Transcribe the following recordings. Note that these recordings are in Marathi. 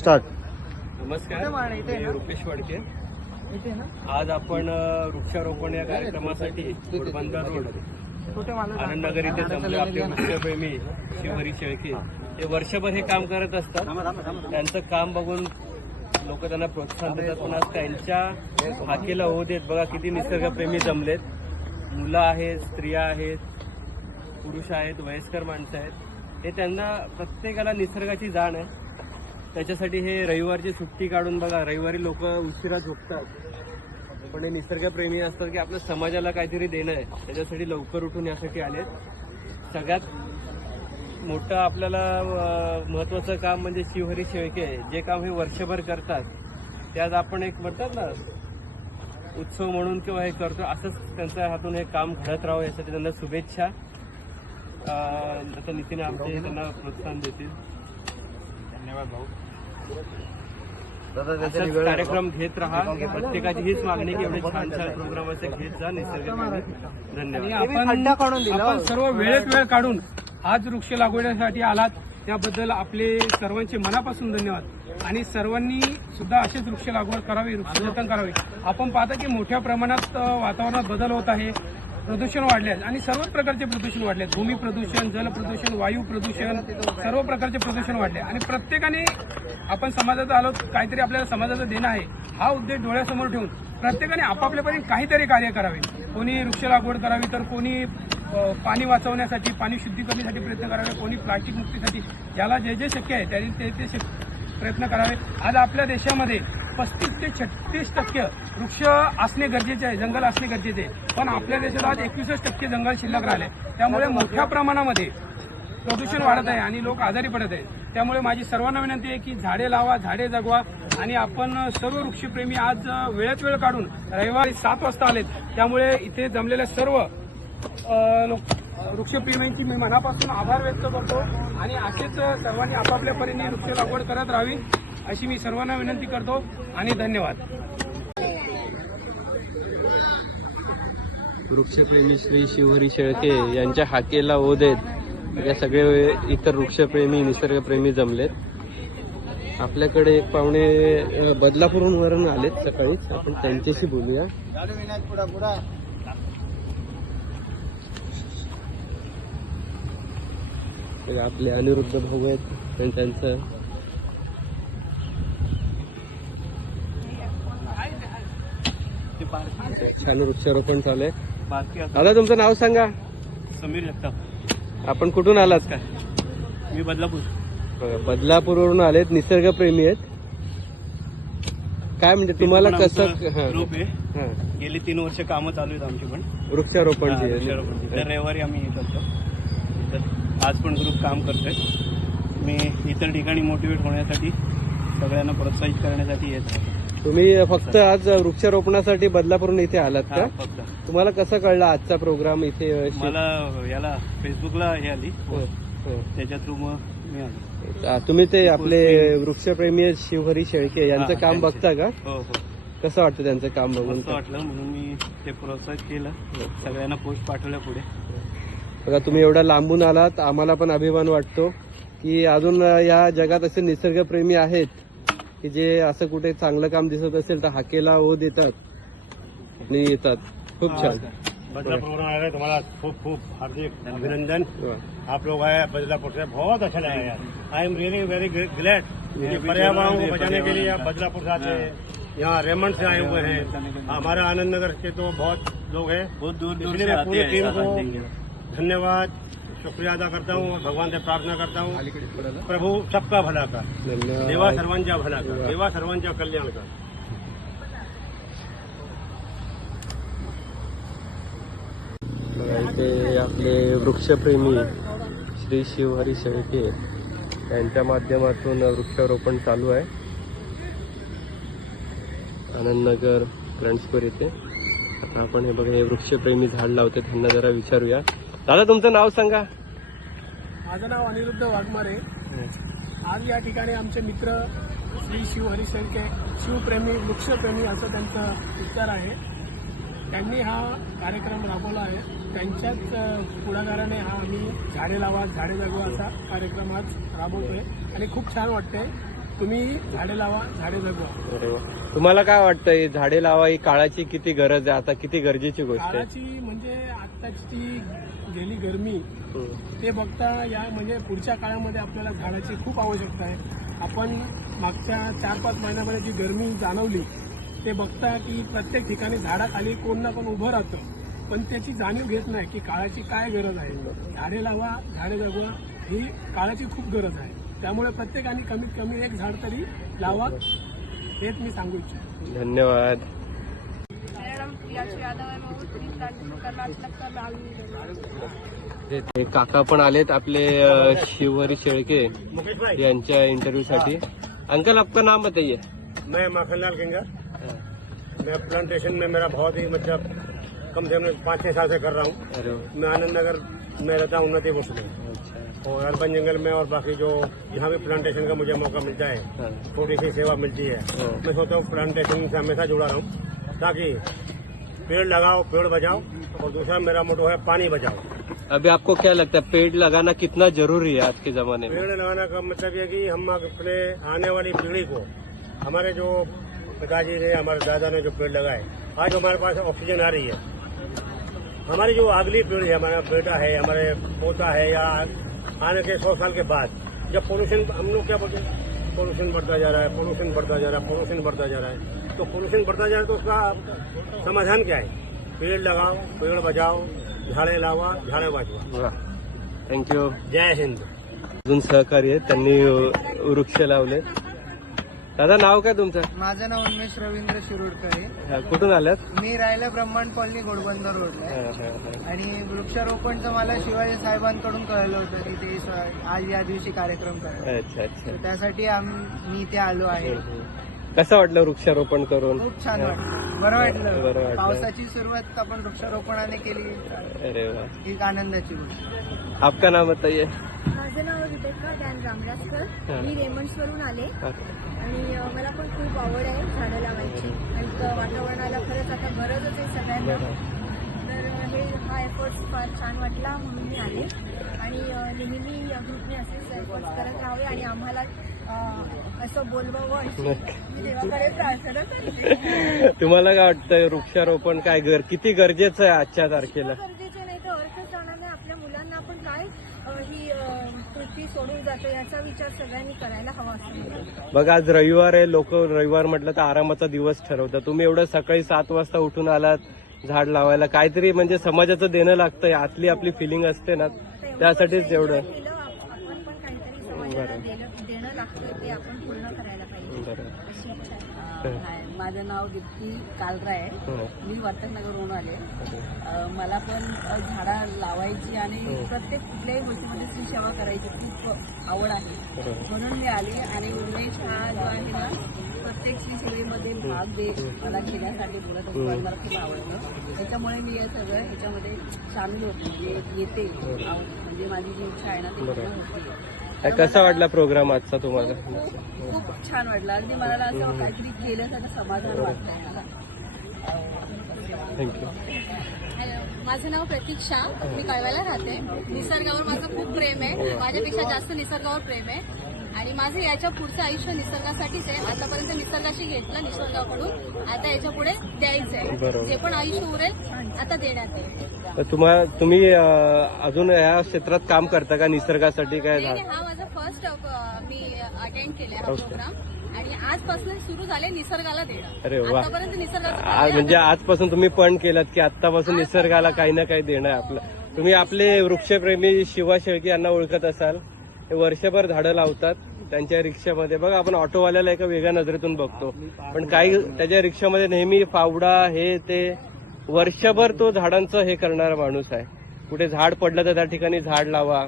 स्टार्ट. नमस्कार मी रुपेश वाडके. आज आपण वृक्षारोपण या कार्यक्रमासाठी घोडबंदर रोड आनंदनगर इथे जमले आपले वृक्षप्रेमी शिवहरी शेळके. ते वर्षभर हे काम करत असतात. त्यांचं काम बघून लोक त्यांना प्रोत्साहन देतात. पण आज त्यांच्या हाकेला होऊ देत बघा किती निसर्गप्रेमी जमलेत. मुलं आहेत स्त्रिया आहेत पुरुष आहेत वयस्कर माणसं आहेत. हे त्यांना प्रत्येकाला निसर्गाची जाण आहे. त्याच्यासाठी हे रविवारची सुट्टी काढून बघा रविवारी लोक उशिरा झोपतात. पण हे निसर्गप्रेमी असतात की आपल्या समाजाला काहीतरी देणं आहे. त्याच्यासाठी लवकर उठून यासाठी आले सगळ्यात मोठं आपल्याला महत्त्वाचं महत्वाचं काम म्हणजे शिवहरी शेळके आहे. जे काम हे वर्षभर करतात त्यात आपण एक म्हणतात ना उत्सव म्हणून किंवा हे करतो असंच त्यांच्या हातून हे काम घडत राहावं यासाठी त्यांना शुभेच्छा. आता नितीन आमचे त्यांना प्रोत्साहन देतील. धन्यवाद भाऊ. कार्यक्रम घेत राहा. प्रत्येकाची हीच मागणी की एवढे छान छान प्रोग्राम असे घेत जा निसर्ग धन्यवाद. आपण आपण सर्व वेळेत वेळ काढून आज वृक्ष लागवडीसाठी आलात. त्याबद्दल आपले सर्वांचे मनापासून धन्यवाद. आणि सर्वांनी सुद्धा असेच वृक्ष लागवड करावी वृक्ष जतन करावे. आपण पाहता की मोठ्या प्रमाणात वातावरणात बदल होत आहे. प्रदूषण वाढले आहे आणि सर्वच प्रकारचे प्रदूषण वाढले आहेत. भूमी प्रदूषण जल प्रदूषण वायू प्रदूषण सर्व प्रकारचे प्रदूषण वाढले. आणि प्रत्येकाने आपण समाजात आलो काहीतरी आपल्याला समाजाचं देणं आहे हा उद्देश डोळ्यासमोर ठेवून प्रत्येकाने आपापल्यापर्यंत काहीतरी कार्य करावे. कोणी वृक्ष लागवड करावी तर कोणी पाणी वाचवण्यासाठी पाणी शुद्धीकरणासाठी प्रयत्न करावे कोणी प्लास्टिक मुक्तीसाठी. याला जे जे शक्य आहे त्याने ते ते शक- प्रयत्न करावे. आज आपल्या देशामध्ये पस्तीस ते छत्तीस टक्के वृक्ष असणे गरजेचे आहे जंगल असणे गरजेचे आहे. पण आपल्या देशात आज एकवीसच टक्के जंगल शिल्लक राहिले. त्यामुळे मोठ्या प्रमाणामध्ये प्रदूषण वाढत आहे आणि लोक आजारी पडत आहेत. त्यामुळे माझी सर्वांना विनंती आहे की झाडे लावा झाडे जगवा आणि आपण सर्व वृक्षप्रेमी आज वेळेत वेळ काढून रविवारी सात वाजता आलेत. त्यामुळे इथे जमलेल्या सर्व लोक वृक्षप्रेमींची मी मनापासून आभार व्यक्त करतो आणि असेच सर्वांनी आपापल्या परीने वृक्ष लागवड करत राहावी. अशी मी सर्वांना विनंती करतो आणि धन्यवाद. वृक्षप्रेमी श्री शिवहरी शेळके यांच्या हाकेला ओ देत या सगळे इतर वृक्षप्रेमी निसर्गप्रेमी जमलेत. आपल्याकडे एक पाहुणे बदलापूरहून वरून आलेत सकाळीच आपण त्यांच्याशी बोलूया. आपले अनिरुद्ध भाऊ आहेत आणि त्यांचं छान वृक्षारोपण चालू आहे. दादा तुमचं नाव सांगा. समीर जगताप. आपण कुठून आलात? काय मी बदलापूर. बदलापूरवरून आलेत निसर्गप्रेमी आहेत. काय म्हणजे तुम्हाला कसं ग्रुप आहे. गेली तीन वर्ष कामं चालू आहेत आमची पण. दर रविवारी आम्ही येत असतो आज पण ग्रुप काम करतोय. मी इतर ठिकाणी मोटिवेट होण्यासाठी सगळ्यांना प्रोत्साहित करण्यासाठी येत आहे. तुम्ही फक्त आज वृक्षारोपणासाठी बदलापूरून इथे आलात का? फक्त. तुम्हाला कसं कळलं आजचा प्रोग्राम इथे मला याला फेसबुकला हे आली. त्याच्या थ्रू मग मी आलो. तुम्ही ते आपले वृक्षप्रेमी शिवहरी शेळके यांचं काम. बघता का? हो हो. कसं वाटतं त्यांचं काम बघून? वाटलं म्हणून मी ते प्रोत्साहित केलं. सगळ्यांना पोस्ट पाठवल्या पुढे. बघा तुम्ही एवढा लांबून आलात. आम्हाला पण अभिमान वाटतो की अजून या जगात असे निसर्गप्रेमी आहेत की जे असं कुठे चांगलं काम दिसत असेल तर हाकेला ओ देतात. आणि येतात. खूप छान. बदलापुर आए हैं तुम्हारा खूब खूब हार्दिक अभिनंदन. आप लोग आए बदलापुर से बहुत अच्छा लगा यार. I am really very glad पर्यावरण को बचाने के लिए आप बदलापुर से आते हैं. यहाँ रेमंड से आए हुए हैं. हमारा आनंद नगर के तो बहुत लोग हैं. बहुत दूर दूर से मैं आते पूरी टीम को धन्यवाद. शुक्रिया अदा करता हूँ और भगवान से प्रार्थना करता हूँ। प्रभु सबका भला कर। देवा सर्वांच्या भला कर। देवा सर्वांच्या कल्याण बघा इथे आपले वृक्षप्रेमी श्री शिवहरी शेळके यांच्या माध्यमातून वृक्षारोपण चालू आहे. आनंदनगर रणसपूर इथे. आता आपण हे बघा हे वृक्षप्रेमी झाड लावते त्यांना जरा विचारूया. दादा तुमचं नाव सांगा. माझं नाव अनिरुद्ध वाघमारे. आज या ठिकाणी आमचे मित्र श्री शिवहरी शेळके शिवप्रेमी वृक्षप्रेमी असं त्यांचं विचार आहे. त्यांनी हा कार्यक्रम राबवला आहे. त्यांच्याच पुढाकाराने हा आम्ही झाडे लावा झाडे जगवा असा कार्यक्रम आज राबवतोय. आणि खूप छान वाटतंय. तुम्ही झाडे लावा झाडे जगवा. अरे वा. तुम्हाला काय वाटतं ही झाडे लावा ही काळाची किती गरज आहे? आता किती गरजेची गोष्ट आहे? काळाची आत्ताची ती गेली गरमी हम्म. ते बघता या म्हणजे पुढच्या काळामध्ये आपल्याला झाडाची खूप आवश्यकता आहे. आपण मागच्या चार पाच महिन्यामध्ये जी गरमी जाणवली ते बघता की प्रत्येक ठिकाणी झाडाखाली कोण ना कोण उभं राहतं. पण त्याची जाणीव घेत नाही की काळाची काय गरज आहे. झाडे लावा झाडे जगवा ही काळाची खूप गरज आहे. त्यामुळे प्रत्येकाने कमीत कमी एक झाड तरी लावा हेच मी सांगू इच्छितो. धन्यवाद मेरा नाम प्रियांशु यादव है काका पण आलेत आपले शिवहरी शेळके यांच्या इंटरव्यू साठी. अंकल आपका नाम बताइए. मैं माखनलाल किंगा। मैं प्लांटेशन में मेरा बहुत ही मतलब कम से कम पाँच छह साल से कर रहा हूँ. मैं आनंद नगर में रहता हूँ उन्नति अच्छा। और अर्बन जंगल में और बाकी जो जहाँ भी प्लांटेशन का मुझे मौका मिलता है हाँ. थोड़ी सी सेवा मिलती है। हाँ. मैं सोचता हूँ प्लांटेशन से हमेशा जुड़ा रहूँ ताकि पेड़ लगाओ पेड़ बचाओ और दूसरा मेरा मोटो है पानी बचाओ अभी आपको क्या लगता है पेड़ लगाना कितना ज़रूरी है आज के जमाने में? पेड़ लगाना का मतलब ये कि हम अपने आने वाली पीढ़ी को हमारे जो पिताजी ने हमारे दादा ने जो पेड़ लगाए आज हमारे पास ऑक्सीजन आ रही है। हमारी जो अगली पीढ़ी है हमारा बेटा है हमारे पोता है या आने के सौ साल के बाद जब पोल्यूशन हम लोग क्या बोलते हैं? पोल्यूशन बढ़ता जा रहा है पोल्यूशन बढ़ता जा रहा है पोल्यूशन बढ़ता जा रहा है। तो पोल्यूशन बढ़ता जा रहा है तो उसका समाधान क्या है? पेड़ लगाओ पेड़ बचाओ झाड़े लावा झाड़े वाचवा थँक्यू जय हिंद। अजून सहकारी आहेत त्यांनी वृक्ष लावले. दादा नाव काय तुमचं? माझं नाव उन्मेष रवींद्र शिरोडकर आहे. हा, कुठून आल्यात मी राहिला ब्रह्मांड कॉलनी घोडबंदर रोडला आहे. हा, हा, हा. आणि वृक्षारोपणचं मला शिवाजी साहेबांकडून कळलं होतं की ते स- आज या दिवशी कार्यक्रम करतात. अच्छा अच्छा. तर त्यासाठी आम- मी इथे आलो आहे. कसं वाटलं वृक्षारोपण करून? खूप छान वाटलं. बरं बरं वाटलं. पावसाची सुरुवात आपण वृक्षारोपणाने केली. अरे वा. एक आनंदाची गोष्ट. आपका नाम बताइए. माझं नाव रिबेका डॅन रामराजकर हा. मी रेमंड्सवरून आले. आणि अ, मला पण खूप आवड आहे झाडं लावायची. आणि क- वातावरणाला खरंच आता गरजच आहे सगळ्यांना. तर अ, हे हा एफर्ट्स फार छान वाटला म्हणून मी आले. आणि अ, नेहमी या ग्रुपने असेच एफर्ट्स करत राहावे आणि आम्हाला असं बोलवावं अशी मी देवाकडे प्रार्थना करते. तुम्हाला काय वाटतं वृक्षारोपण काय गर किती गरजेचं आहे आजच्या तारखेला? गरजेचे नाही तर अर्थकारणाने आपल्या मुलांना आपण काय अ, ही अ, पृथ्वी सोडून जातो याचा विचार सगळ्यांनी करायला हवा असं मला वाटतं. बघा आज रविवार आहे लोक रविवार म्हटलं तर आरामाचा दिवस ठरवतात. तुम्ही एवढं सकाळी सात वाजता उठून आलात झाड लावायला काहीतरी म्हणजे समाजाचं देणं लागतं आतली आपली फिलिंग असते ना त्यासाठीच एवढं एवढं. केलं, आप- आपण पण काहीतरी समाजाला देणं देणं. ते आपण पूर्ण करायला पाहिजे. बरं. अशी इच्छा आहे. हाय, माझं नाव दीप्ती कालरा आहे. हं. मी वर्तकनगरवरून आले. अ, मला पण अ, झाडं लावायची आणि प्रत्येक कुठल्याही गोष्टीमध्ये स्त्री सेवा करायची खूप आवड आहे. म्हणून मी आले आणि उमेश हा जो आहे ना प्रत्येक स्त्री सेवेमध्ये भाग दे मला घेण्यासाठी बोलत असतो. आणि मला खूप आवडतं. त्याच्यामुळे मी हे सगळं ह्याच्यामध्ये सामील होते. म्हणजे येते. आव- म्हणजे माझी जी इच्छा आहे ना ती पूर्ण होते. काय कसा वाटला प्रोग्राम आजचा तुम्हाला? खूप छान वाटलं. अगदी मला असं काहीतरी केल्यासारखं समाधान वाटतंय मला. थँक्यू हॅलो माझं नाव प्रतीक्षा. मी कळव्याला राहते. निसर्गावर माझं खूप प्रेम आहे. माझ्यापेक्षा जास्त निसर्गावर प्रेम आहे. आणि माझं याच्या पुढचं आयुष्य निसर्गासाठीच आहे. आतापर्यंत निसर्गाशी घेतलं निसर्गाकडून. आता याच्यापुढे द्यायचं आहे. जे पण आयुष्य उरेल आता देण्यात येईल. तर तुम्हाला तुम्ही अं, अजून या क्षेत्रात काम करता का निसर्गासाठी काय नाही, नाही, हा माझा फर्स्ट मी अटेंड हा Okay. प्रोग्राम आणि आजपासून सुरू झाले निसर्गाला देणं. अरे वा. आतापर्यंत निसर्गाचं आ- झालंय, म्हणजे आजपासून तुम्ही पण केलात की आतापासून निसर्गाला काही ना काही देणं आहे आपलं. तुम्ही आपले वृक्षप्रेमी शिवा शेळके यांना ओळखत असाल. ते वर्षभर झाडं लावतात. त्यांच्या रिक्षामध्ये बघा आपण ऑटोवाल्याला एका वेगळ्या नजरेतून बघतो. पण काही त्याच्या रिक्षामध्ये नेहमी फावडा हे ते वर्षभर तो झाडांचं हे करणारा माणूस आहे. कुठे झाड पडलं तर त्या ठिकाणी झाड लावा.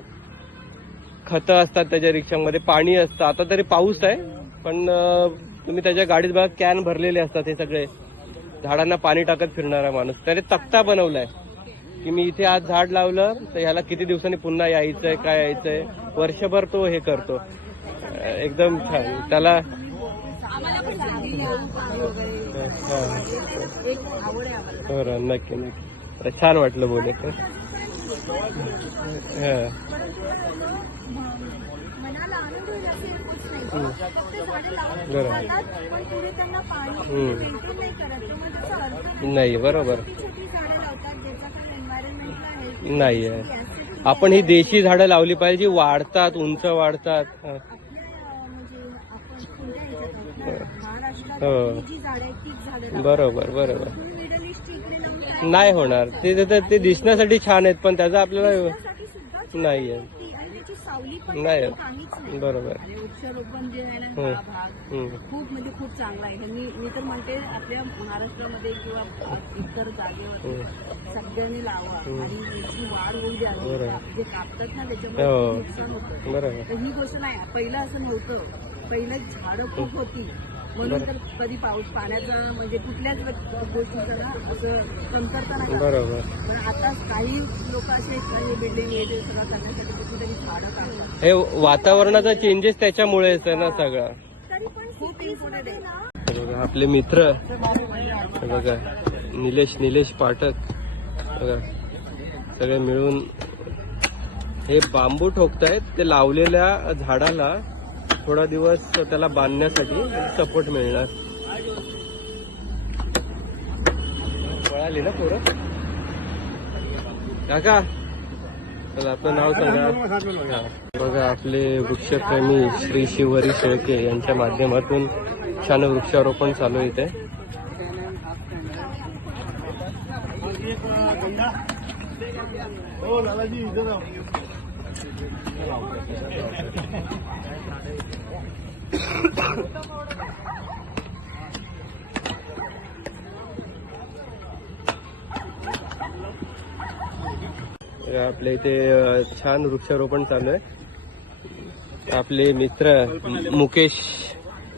खतं असतात त्याच्या रिक्षामध्ये पाणी असतं. आता तरी पाऊस आहे पण तुम्ही त्याच्या गाडीत बघा कॅन भरलेले असतात हे सगळे. झाडांना पाणी टाकत फिरणारा माणूस. त्याने तक्ता बनवलाय. की मी इथे आज झाड लावलं तर ह्याला किती दिवसांनी पुन्हा यायचंय काय यायचंय? वर्षभर तो हे करतो. एकदम छान. त्याला हा. बरं नक्की नक्की. छान वाटलं करत तर नाही बरोबर. नाही आपण ही देशी झाडं लावली पाहिजे वाढतात उंच वाढतात. हा. बरोबर बरोबर तुम्ही मिडल ईस्ट इकडे लावून काय नाही होणार ते ते- ते दिसण्यासाठी छान आहेत पण त्याचा आपल्याला त्यासाठी सुद्धा नाही आहे ती आणि त्याची सावली पण नाही आहे. काहीच नाही बरोबर आणि वृक्षारोपण जे आहे ना हो. भाग हम्म. खूप म्हणजे खूप चांगला आहे मी मी तर म्हणते आपल्या महाराष्ट्रामध्ये किंवा इतर जागेवर सगळ्यांनी लावा आणि याची वाढ होऊ द्या बरोबर. जे कापतात ना त्याच्यामुळे हो. खूप नुकसान होतं बरोबर तर ही गोष्ट नाही पहिलं असं नव्हतं पहिलं झाडं खूप होती म्हणून तर कधी पाऊस पाण्याचा म्हणजे कुठल्याच गोष्टीचा ना असं कमतरता नाही. बरोबर. पण आता काही लोक असे बिल्डिंग हे ते सगळं करण्यासाठी कुठेतरी झाडं काढतात. हे वातावरणाचा चेंजेस त्याच्यामुळेच आहे ना सगळं. तरी पण सिटीजमध्ये ना. बघा आपले मित्र. बघा निलेश निलेश पाठक. बघा सगळे मिळून हे बांबू ठोकतायत ते लावलेल्या झाडाला थोडा दिवस त्याला बांधण्यासाठी सपोर्ट मिळणार पळाली ना पोरं काका चला आपलं नाव सांगा बघा आपले वृक्षप्रेमी श्री शिवहरी शेळके यांच्या माध्यमातून छान वृक्षारोपण चालू इथे हो लालाजी इथं आपल्या इथे छान वृक्षारोपण चालू आहे. आपले मित्र मुकेश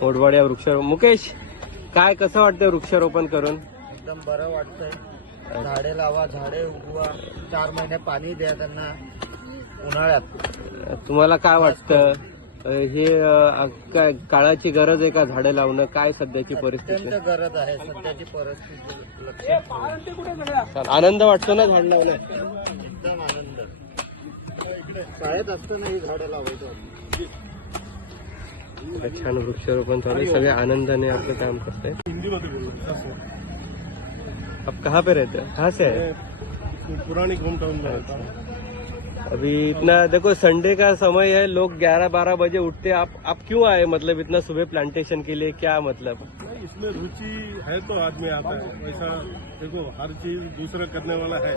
मोडवाड्या वृक्षारोपण मुकेश काय कसं वाटतं वृक्षारोपण करून? एकदम बरं वाटतंय. झाडे लावा झाडे उगवा. चार महिने पाणी द्या त्यांना. उन्हाळ्यात. तुम्हाला काय वाटतं? अ, हे अ, काय काळाची गरज आहे का झाडं लावणं? काय सध्याची परिस्थिती? अत्यंत गरज आहे सध्याची परिस्थिती लक्षात ठेवून. आनंद वाटतो ना झाड लावणं एकदम आनंद. शाळेत असताना ही झाडं लावायचं छान वृक्षारोपण चालू आहे. सगळे आनंदाने आपलं काम करताय. हिंदी में तो बोलो आप कहाँ पे रहते हैं? कहाँ से है मैं पुरानी होम टाउन में रहता हूँ। अभी इतना, देखो संडे का समय है, लोग 11-12 बजे उठते आप आप क्यों आए मतलब इतना सुबह प्लांटेशन के लिए? क्या मतलब? इसमें रुचि है तो आदमी आता है। वैसा देखो, हर चीज़ दूसरा करने वाला है।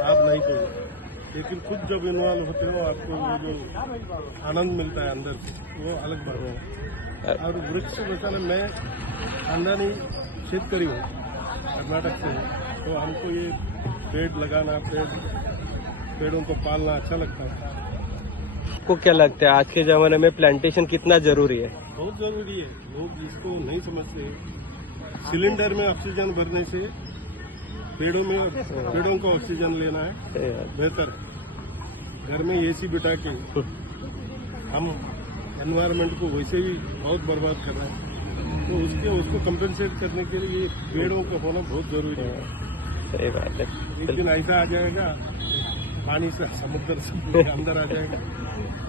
आप नहीं कोई। लेकिन खुद जब इन्वॉल्व होते हो, आपको वो जो आनंद मिलता है अंदर से, वो अलग बात है। और वृक्ष बचाना मैं खानदानी शेतकरी हूँ कर्नाटक से। हूँ तो हमको ये पेड़ लगाना, पेड़ पेड़ों को पालना अच्छा लगता है। आपको क्या लगता है आज के जमाने में प्लांटेशन कितना ज़रूरी है? बहुत ज़रूरी है। लोग इसको नहीं समझते। सिलेंडर में ऑक्सीजन भरने से पेड़ों में पेड़ों को ऑक्सीजन लेना है। बेहतर। है घर में एसी बिठा के हम एनवायरनमेंट को वैसे ही बहुत बर्बाद कर रहे हैं। तो उसके उसको कंपेंसेट करने के लिए पेड़ों का होना बहुत ज़रूरी है। सही बात है। एक दिन ऐसा आ जाएगा पानी से समुद्र से अंदर आ जाएगा।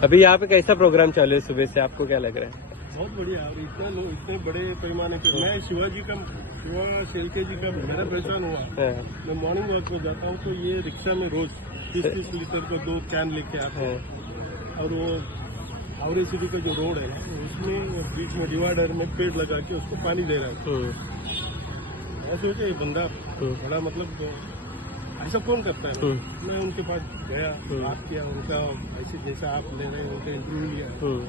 अभी यहाँ पे कैसा प्रोग्राम चल रहा है सुबह से? आपको क्या लग रहा है? बहुत बढ़िया। और इतने लोग इतने बड़े पैमाने के मैं शिवाजी का शिवा शेलके जी का मेरा पहचान हुआ। हाँ, मैं मॉर्निंग वॉक में जाता हूँ तो ये रिक्शा में रोज तीस तीस लीटर का दो कैन लेके आता हाँ, हूँ। और वो हावड़े सिटी का जो रोड है उसमें बीच में डिवाइडर में पेड़ लगा के उसको पानी दे रहा है। हम्म, मैं सोचा ये बंदा। बड़ा मतलब ऐसा कौन करता है? हम्म। मैं उनके पास गया हम्म। बात किया उनका ऐसे जैसा आप ले रहे हैं उनका इंटरव्यू लिया। हम्म,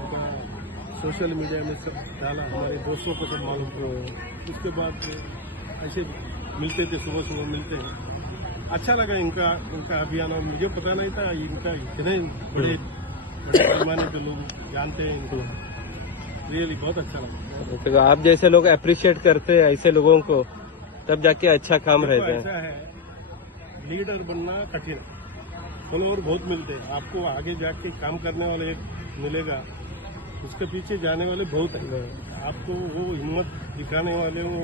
उनका सोशल मीडिया में सब डाला हमारे दोस्तों को सब मालूम हम्म। उसके बाद ऐसे मिलते थे सुबह सुबह मिलते हैं। अच्छा लगा इनका इनका अभियान और मुझे पता नहीं था इनका इतने बड़े बड़े पैमाने के लोग जानते हैं इनको। रियली बहुत अच्छा लगा। तो आप जैसे लोग अप्रिशिएट करते हैं ऐसे लोगों को तब जाके अच्छा काम रहता है। लीडर बनना कठिन। है फॉलोअर बहुत मिलते हैं। आपको आगे जाके काम करने वाले एक मिलेगा। उसके पीछे जाने वाले बहुत हैं। आपको वो हिम्मत दिखाने वाले वो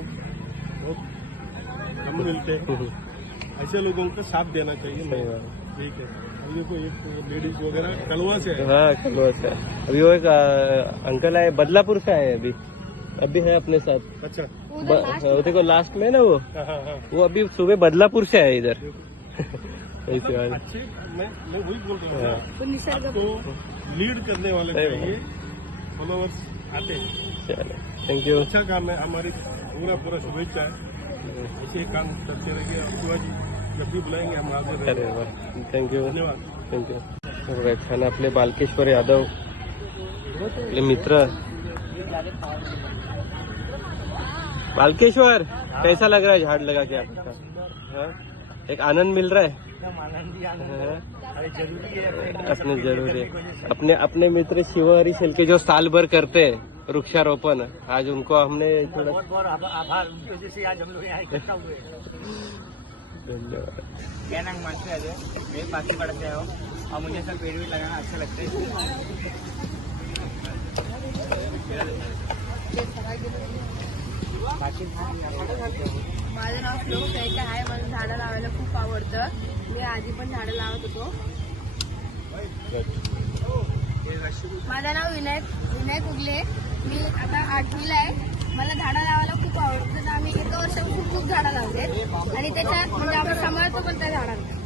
बहुत कम मिलते हैं। ऐसे लोगों को साथ देना चाहिए। सही बात। ठीक है। अभी देखो एक लेडीज़ वगैरह कलवा से है हाँ कलवा से अभी वो एक अंकल आए बदलापुर से आए अभी। अभी है अपने साथ। अच्छा। ब- हाँ, देखो लास्ट में ना वो? हाँ हाँ हाँ। वो अभी सुबह बदलापुर से आए इधर। ऐसी बात अच्छे मैं मैं वही बोल रहा हूँ। हाँ। तो आपको लीड करने वाले चाहिए फॉलोअर्स आते हैं। चलो थँक्यू अच्छा काम है हमारी पूरा पूरा शुभेच्छा है। ऐसे काम करते रहिए शिवाजी जब भी बुलाएँगे हम हाजिर अरे रहेंगे वा धन्यवाद। थँक्यू बघा छान आपले बालकेश्वर यादव आपले मित्र। बालकेश्वर कैसा लग रहा है? झाड़ लगा के आपका। हाँ? एक आनंद मिल रहा है? हाँ? अपने ज़रूरी है। अपने अपने मित्र शिवहरी शेलके जो साल भर करते हैं वृक्षारोपण आज उनको हमने थोड़ा आभार उनके जैसे आज हम लोग यहाँ इकट्ठा हुए धन्यवाद। क्या नाम हैं मैं हो और मुझे सब पेड़ भी लगाना अच्छा लगता है। माझं नाव श्लोक दैत्य आहे मला झाडं लावायला खूप आवडतं. मी आधी पण झाडं लावत होतो. माझं नाव विनायक विनायक उगले. मी आता आठवीला आहे. मला झाडं लावायला खूप आवडतं. तर आम्ही एका वर्षापासून खूप झाडं लावले आणि त्याच्यात म्हणजे आपण सांभाळतो पण त्या झाडांना.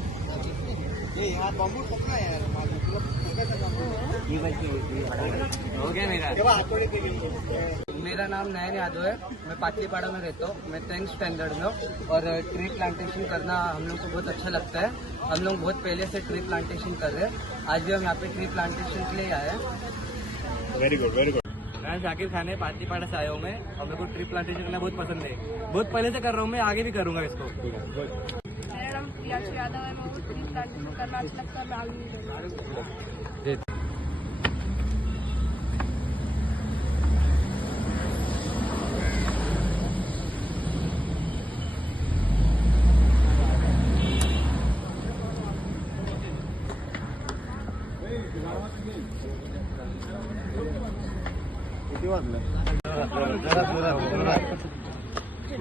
हो गया मेरा मेरा नाम नयन यादव है। मैं पाटलीपाड़ा में रहता हूँ। मैं टेंथ स्टैंडर्ड में हूँ और ट्री प्लांटेशन करना हम लोग को बहुत अच्छा लगता है। हम लोग बहुत पहले से ट्री प्लांटेशन कर रहे हैं। आज भी हम यहाँ पे ट्री प्लांटेशन के लिए आए हैं। वेरी गुड वेरी गुड मैं जाकिर खान है पाटलीपाड़ा से आया हूँ मैं। और मेरे को ट्री प्लांटेशन करना बहुत पसंद है। बहुत पहले से कर रहा हूँ मैं आगे भी करूँगा इसको। प्रियाशु यादव है मैं ट्री प्लांटिंग करना अच्छा लगता है मैं आगे भी करूँगा।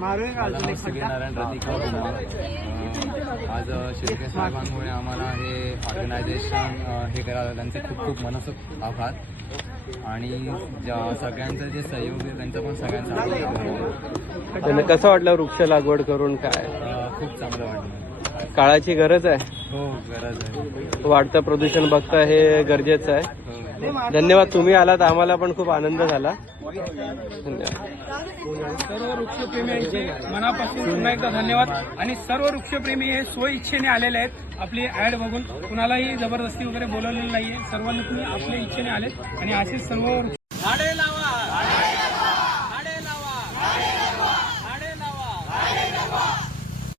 माझं सत्यनारायण रतिका कुमार आज शेळके साहेबांमुळे आम्हाला हे ऑर्गनायझेशन हे करायला त्यांचे खूप खूप मनसोक्त आभार. आणि ज्या सगळ्यांचं जे सहयोग आहे त्यांचा पण सगळ्यांचा. त्यांना कसं वाटलं वृक्ष लागवड करून काय? खूप चांगलं वाटलं. काळाची गरज आहे. हो गरज आहे. वाढतं प्रदूषण बघता हे गरजेचं आहे. हो. धन्यवाद तुम्ही आलात. आम्हाला पण खूप आनंद झाला. सर्व वृक्षप्रेमींचे मनापासून पुन्हा एकदा धन्यवाद आणि सर्व वृक्षप्रेमी हे स्व इच्छेने आलेले आहेत. आपली ऍड बघून कुणालाही जबरदस्ती वगैरे बोलवलेली नाहीये. सर्वांनी तुम्ही आपल्या इच्छेने आलेत आणि असेच सर्व